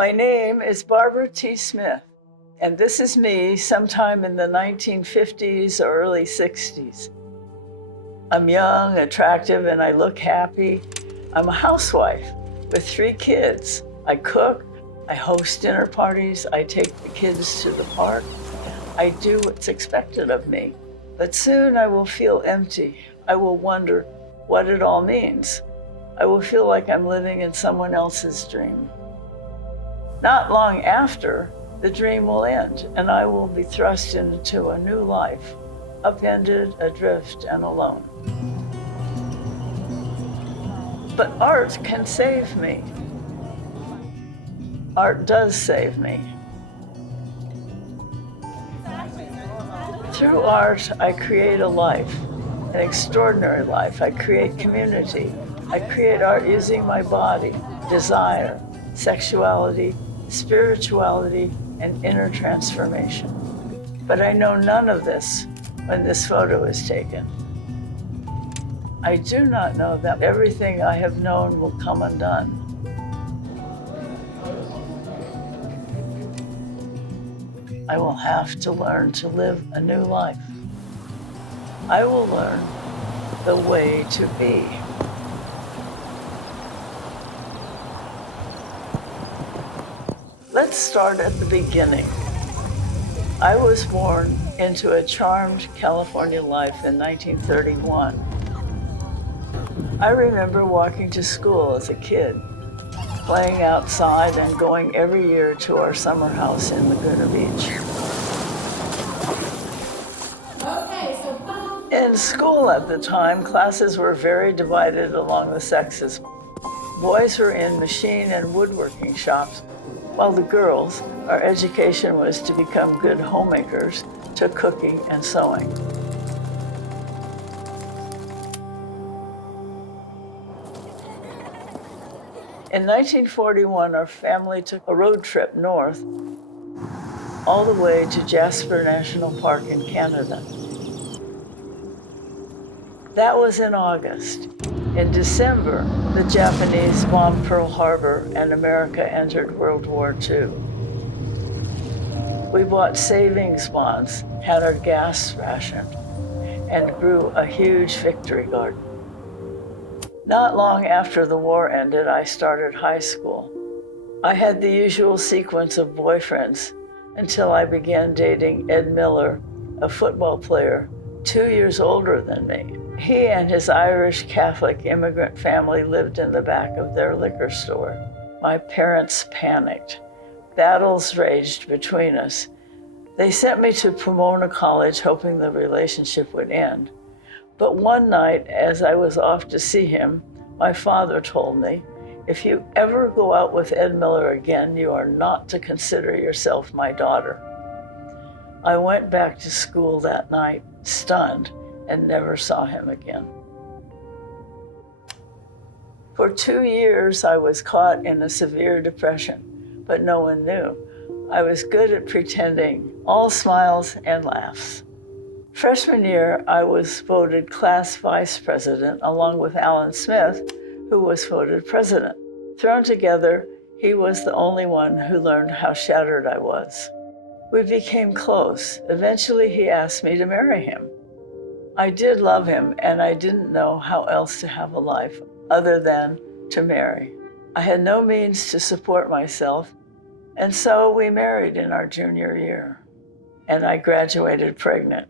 My name is Barbara T. Smith, and this is me sometime in the 1950s or early 60s. I'm young, attractive, and I look happy. I'm a housewife with 3 kids. I cook, I host dinner parties, I take the kids to the park. I do what's expected of me. But soon I will feel empty. I will wonder what it all means. I will feel like I'm living in someone else's dream. Not long after, the dream will end, and I will be thrust into a new life, upended, adrift, and alone. But art can save me. Art does save me. Through art, I create a life, an extraordinary life. I create community. I create art using my body, desire, sexuality, spirituality, and inner transformation. But I know none of this when this photo is taken. I do not know that everything I have known will come undone. I will have to learn to live a new life. I will learn the way to be. Let's start at the beginning. I was born into a charmed California life in 1931. I remember walking to school as a kid, playing outside and going every year to our summer house in Laguna Beach. In school at the time, classes were very divided along the sexes. Boys were in machine and woodworking shops, while the girls, our education was to become good homemakers, to cooking and sewing. In 1941, our family took a road trip north, all the way to Jasper National Park in Canada. That was in August. In December, the Japanese bombed Pearl Harbor and America entered World War II. We bought savings bonds, had our gas rationed, and grew a huge victory garden. Not long after the war ended, I started high school. I had the usual sequence of boyfriends until I began dating Ed Miller, a football player 2 years older than me. He and his Irish Catholic immigrant family lived in the back of their liquor store. My parents panicked. Battles raged between us. They sent me to Pomona College hoping the relationship would end. But one night, as I was off to see him, my father told me, "If you ever go out with Ed Miller again, you are not to consider yourself my daughter." I went back to school that night, stunned, and never saw him again. For 2 years, I was caught in a severe depression, but no one knew. I was good at pretending, all smiles and laughs. Freshman year, I was voted class vice president along with Alan Smith, who was voted president. Thrown together, he was the only one who learned how shattered I was. We became close. Eventually, he asked me to marry him. I did love him, and I didn't know how else to have a life other than to marry. I had no means to support myself, and so we married in our junior year, and I graduated pregnant.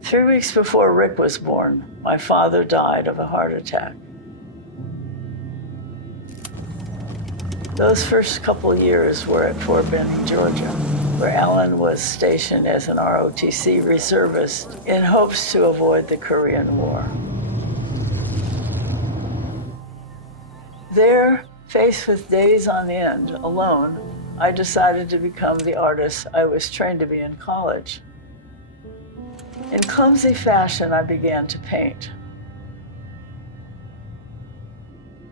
3 weeks before Rick was born, my father died of a heart attack. Those first couple years were at Fort Benning, Georgia, where Alan was stationed as an ROTC reservist in hopes to avoid the Korean War. There, faced with days on end, alone, I decided to become the artist I was trained to be in college. In clumsy fashion, I began to paint.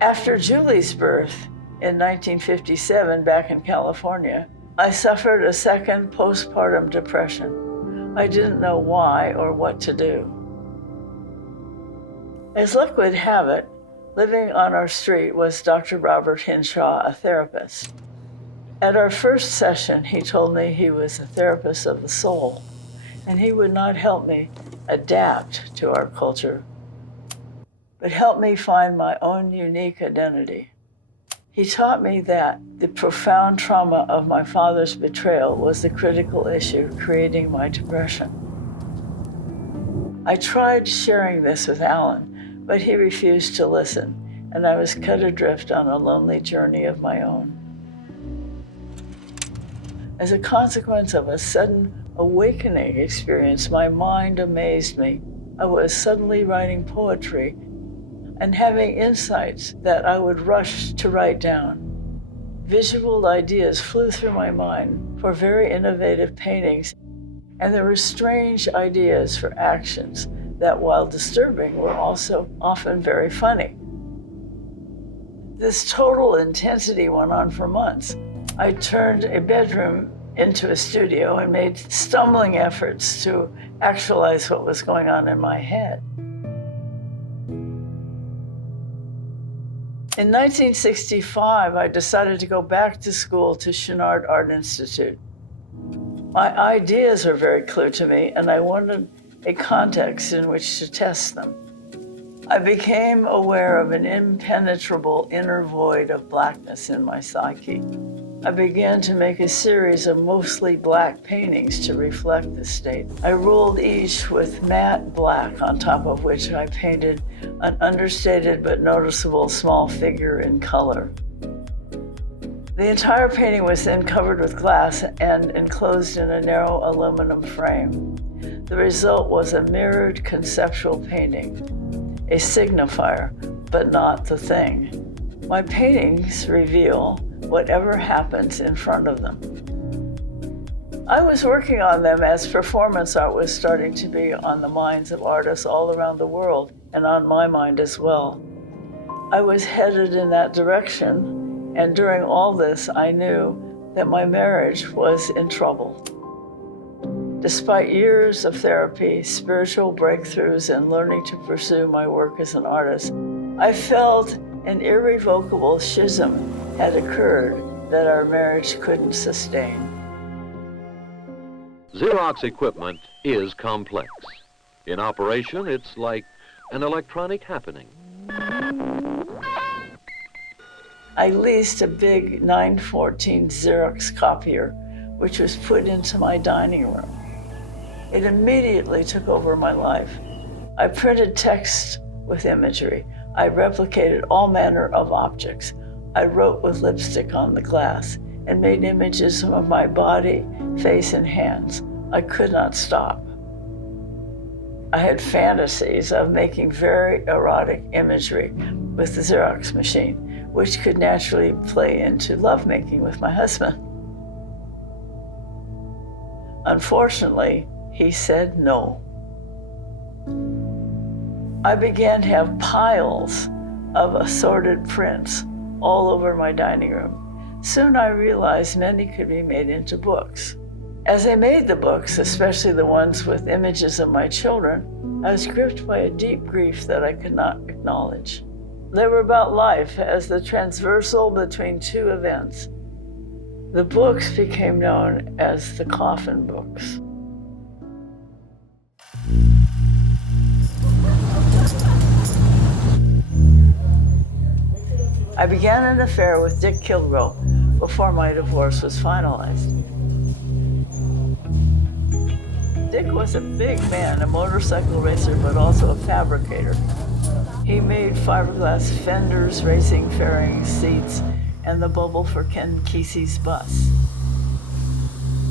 After Julie's birth in 1957 back in California, I suffered a second postpartum depression. I didn't know why or what to do. As luck would have it, Living on our street was Dr. Robert Hinshaw, a therapist. At our first session, he told me he was a therapist of the soul, and he would not help me adapt to our culture, but help me find my own unique identity. He taught me that the profound trauma of my father's betrayal was the critical issue creating my depression. I tried sharing this with Alan, but he refused to listen, and I was cut adrift on a lonely journey of my own. As a consequence of a sudden awakening experience, my mind amazed me. I was suddenly writing poetry and having insights that I would rush to write down. Visual ideas flew through my mind for very innovative paintings, and there were strange ideas for actions that, while disturbing, were also often very funny. This total intensity went on for months. I turned a bedroom into a studio and made stumbling efforts to actualize what was going on in my head. In 1965, I decided to go back to school to Chouinard Art Institute. My ideas were very clear to me, and I wanted a context in which to test them. I became aware of an impenetrable inner void of blackness in my psyche. I began to make a series of mostly black paintings to reflect this state. I ruled each with matte black, on top of which I painted an understated but noticeable small figure in color. The entire painting was then covered with glass and enclosed in a narrow aluminum frame. The result was a mirrored conceptual painting, a signifier, but not the thing. My paintings reveal whatever happens in front of them. I was working on them as performance art was starting to be on the minds of artists all around the world, and on my mind as well. I was headed in that direction, and during all this, I knew that my marriage was in trouble. Despite years of therapy, spiritual breakthroughs, and learning to pursue my work as an artist, I felt an irrevocable schism had occurred that our marriage couldn't sustain. Xerox equipment is complex. In operation, it's like an electronic happening. I leased a big 914 Xerox copier, which was put into my dining room. It immediately took over my life. I printed text with imagery. I replicated all manner of objects. I wrote with lipstick on the glass and made images of my body, face, and hands. I could not stop. I had fantasies of making very erotic imagery with the Xerox machine, which could naturally play into lovemaking with my husband. Unfortunately, he said no. I began to have piles of assorted prints all over my dining room. Soon I realized many could be made into books. As I made the books, especially the ones with images of my children, I was gripped by a deep grief that I could not acknowledge. They were about life as the transversal between two events. The books became known as the coffin books. I began an affair with Dick Kilgrove before my divorce was finalized. Dick was a big man, a motorcycle racer, but also a fabricator. He made fiberglass fenders, racing fairings, seats, and the bubble for Ken Kesey's bus.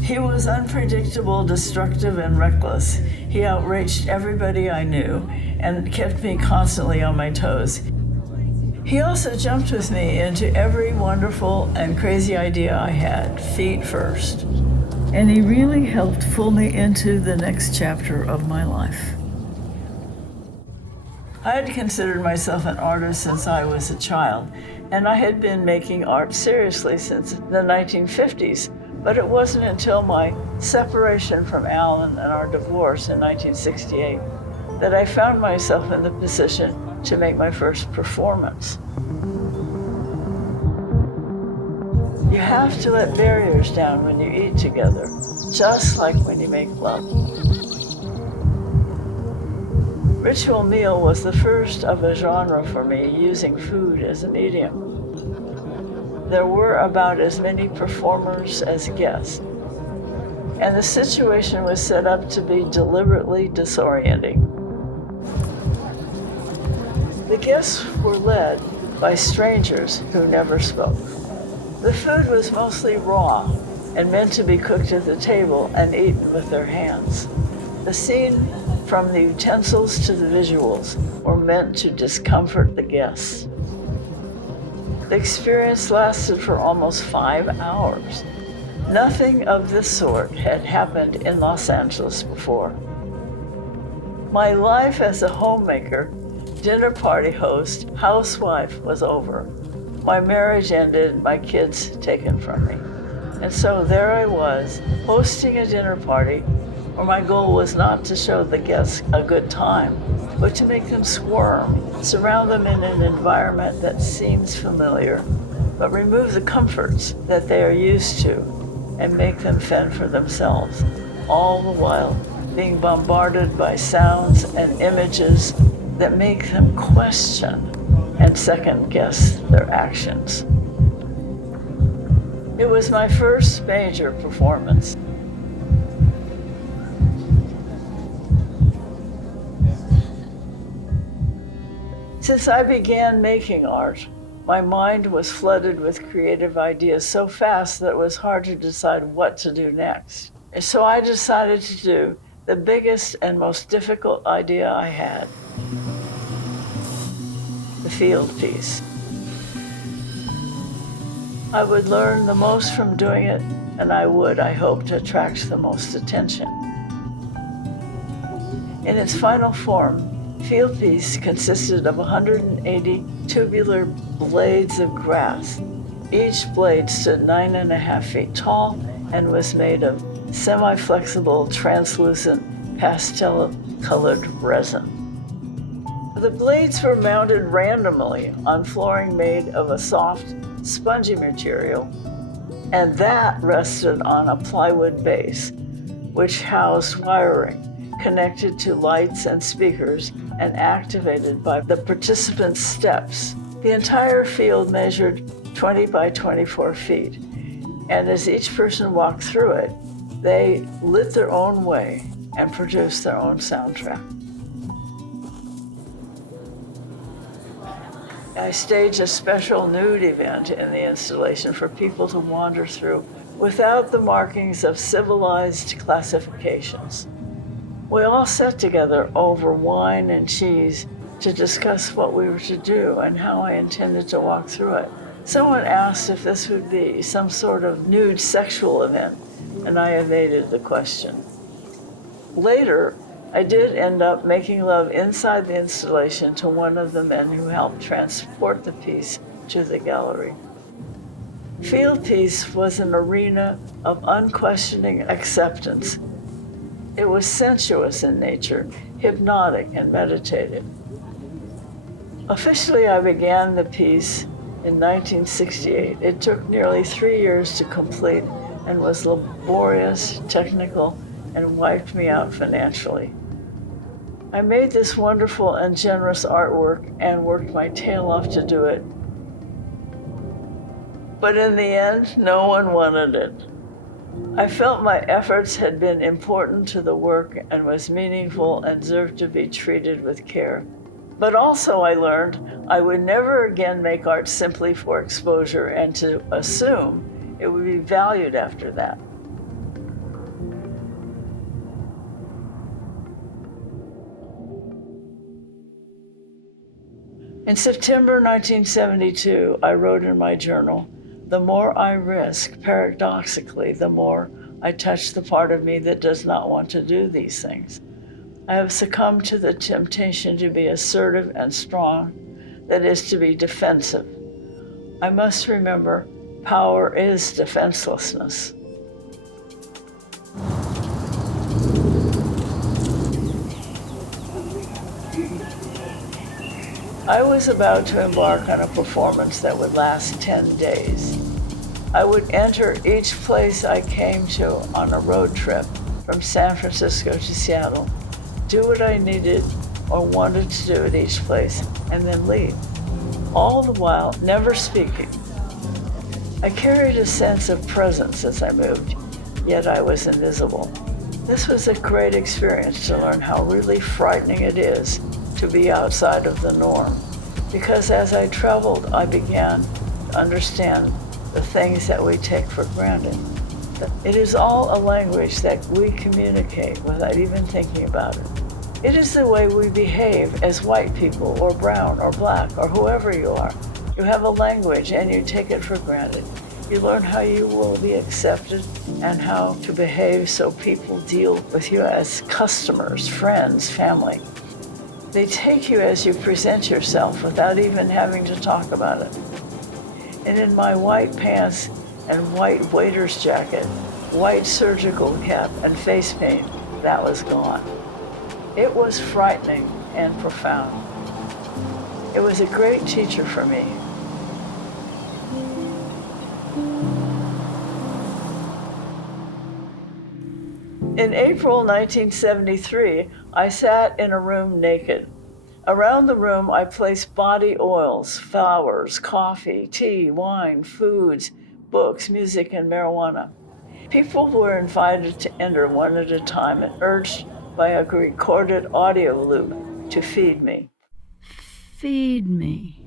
He was unpredictable, destructive, and reckless. He outraged everybody I knew and kept me constantly on my toes. He also jumped with me into every wonderful and crazy idea I had, feet first. And he really helped pull me into the next chapter of my life. I had considered myself an artist since I was a child, and I had been making art seriously since the 1950s, but it wasn't until my separation from Alan and our divorce in 1968 that I found myself in the position to make my first performance. You have to let barriers down when you eat together, just like when you make love. Ritual meal was the first of a genre for me using food as a medium. There were about as many performers as guests, and the situation was set up to be deliberately disorienting. The guests were led by strangers who never spoke. The food was mostly raw and meant to be cooked at the table and eaten with their hands. The scene, from the utensils to the visuals, were meant to discomfort the guests. The experience lasted for almost 5 hours. Nothing of this sort had happened in Los Angeles before. My life as a homemaker, dinner party host, housewife was over. My marriage ended, my kids taken from me. And so there I was, hosting a dinner party where my goal was not to show the guests a good time, but to make them squirm, surround them in an environment that seems familiar, but remove the comforts that they are used to and make them fend for themselves, all the while being bombarded by sounds and images that make them question and second-guess their actions. It was my first major performance. Since I began making art, my mind was flooded with creative ideas so fast that it was hard to decide what to do next. And so I decided to do the biggest and most difficult idea I had, the field piece. I would learn the most from doing it, and I hoped, attract the most attention. In its final form, field piece consisted of 180 tubular blades of grass. Each blade stood 9.5 feet tall and was made of semi-flexible, translucent, pastel-colored resin. The blades were mounted randomly on flooring made of a soft, spongy material, and that rested on a plywood base, which housed wiring connected to lights and speakers and activated by the participants' steps. The entire field measured 20 by 24 feet, and as each person walked through it, they lit their own way and produced their own soundtrack. I staged a special nude event in the installation for people to wander through without the markings of civilized classifications. We all sat together over wine and cheese to discuss what we were to do and how I intended to walk through it. Someone asked if this would be some sort of nude sexual event, and I evaded the question. Later, I did end up making love inside the installation to one of the men who helped transport the piece to the gallery. Field piece was an arena of unquestioning acceptance. It was sensuous in nature, hypnotic and meditative. Officially, I began the piece in 1968. It took nearly 3 years to complete and was laborious, technical, and wiped me out financially. I made this wonderful and generous artwork and worked my tail off to do it. But in the end, no one wanted it. I felt my efforts had been important to the work and was meaningful and deserved to be treated with care. But also I learned I would never again make art simply for exposure and to assume it would be valued after that. In September 1972, I wrote in my journal, "The more I risk, paradoxically, the more I touch the part of me that does not want to do these things. I have succumbed to the temptation to be assertive and strong, that is, to be defensive. I must remember, power is defenselessness." I was about to embark on a performance that would last 10 days. I would enter each place I came to on a road trip from San Francisco to Seattle, do what I needed or wanted to do at each place, and then leave, all the while never speaking. I carried a sense of presence as I moved, yet I was invisible. This was a great experience to learn how really frightening it is to be outside of the norm, because as I traveled, I began to understand the things that we take for granted. It is all a language that we communicate without even thinking about it. It is the way we behave as white people or brown or black or whoever you are. You have a language and you take it for granted. You learn how you will be accepted and how to behave so people deal with you as customers, friends, family. They take you as you present yourself without even having to talk about it. And in my white pants and white waiter's jacket, white surgical cap and face paint, that was gone. It was frightening and profound. It was a great teacher for me. In April 1973, I sat in a room naked. Around the room, I placed body oils, flowers, coffee, tea, wine, foods, books, music, and marijuana. People were invited to enter one at a time and urged by a recorded audio loop to feed me. Feed me.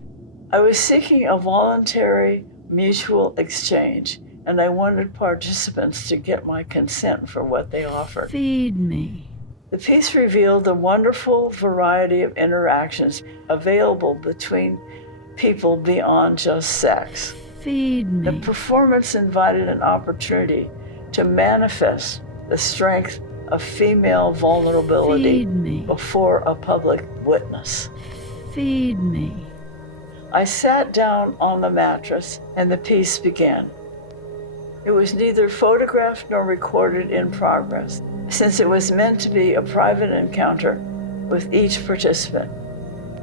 I was seeking a voluntary mutual exchange, and I wanted participants to get my consent for what they offered. Feed me. The piece revealed the wonderful variety of interactions available between people beyond just sex. Feed me. The performance invited an opportunity to manifest the strength of female vulnerability before a public witness. Feed me. I sat down on the mattress and the piece began. It was neither photographed nor recorded in progress, since it was meant to be a private encounter with each participant.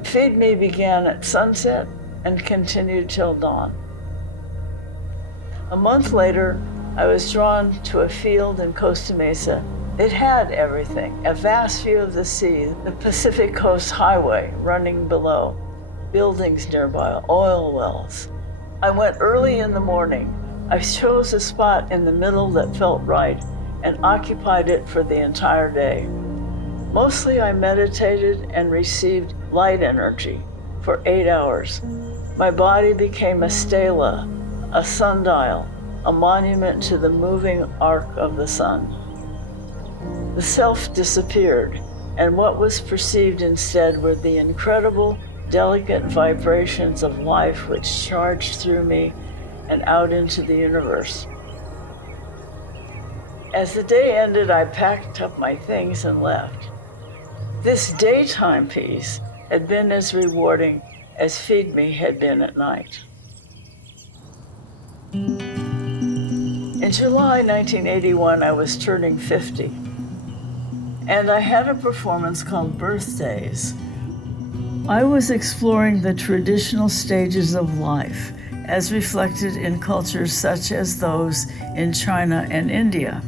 Feed Me began at sunset and continued till dawn. A month later, I was drawn to a field in Costa Mesa. It had everything: a vast view of the sea, the Pacific Coast Highway running below, buildings nearby, oil wells. I went early in the morning. I chose a spot in the middle that felt right and occupied it for the entire day. Mostly I meditated and received light energy for 8 hours. My body became a stela, a sundial, a monument to the moving arc of the sun. The self disappeared, and what was perceived instead were the incredible, delicate vibrations of life which charged through me and out into the universe. As the day ended, I packed up my things and left. This daytime piece had been as rewarding as Feed Me had been at night. In July 1981, I was turning 50, and I had a performance called Birthdays. I was exploring the traditional stages of life as reflected in cultures such as those in China and India.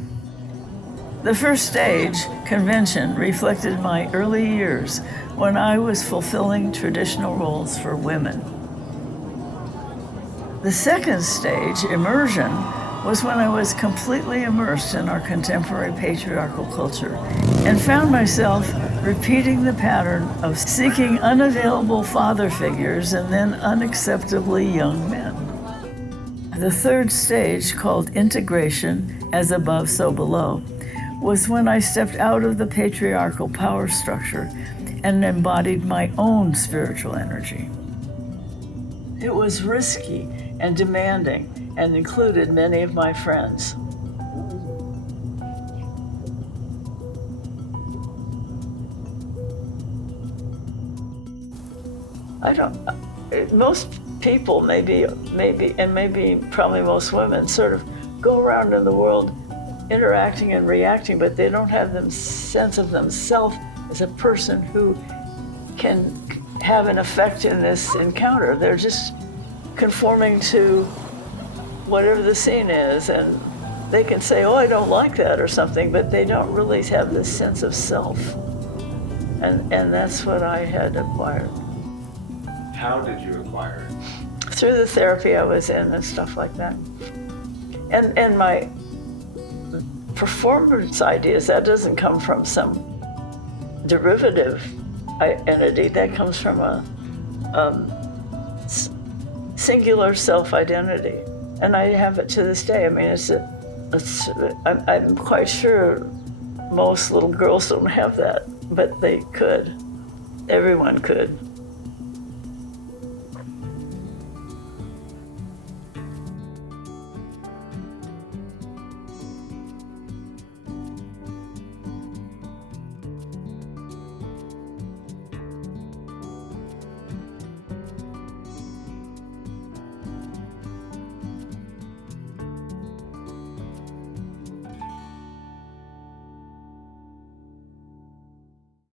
The first stage, convention, reflected my early years when I was fulfilling traditional roles for women. The second stage, immersion, was when I was completely immersed in our contemporary patriarchal culture and found myself repeating the pattern of seeking unavailable father figures and then unacceptably young men. The third stage, called integration, as above, so below, was when I stepped out of the patriarchal power structure and embodied my own spiritual energy. It was risky and demanding and included many of my friends. Most people probably most women sort of go around in the world interacting and reacting, but they don't have the sense of themselves as a person who can have an effect in this encounter. They're just conforming to whatever the scene is, and they can say, oh, I don't like that or something, but they don't really have this sense of self. And that's what I had acquired. How did you acquire it? Through the therapy I was in and stuff like that. And my performance ideas, that doesn't come from some derivative entity. That comes from a singular self-identity. And I have it to this day. I mean, I'm quite sure most little girls don't have that, but they could. Everyone could.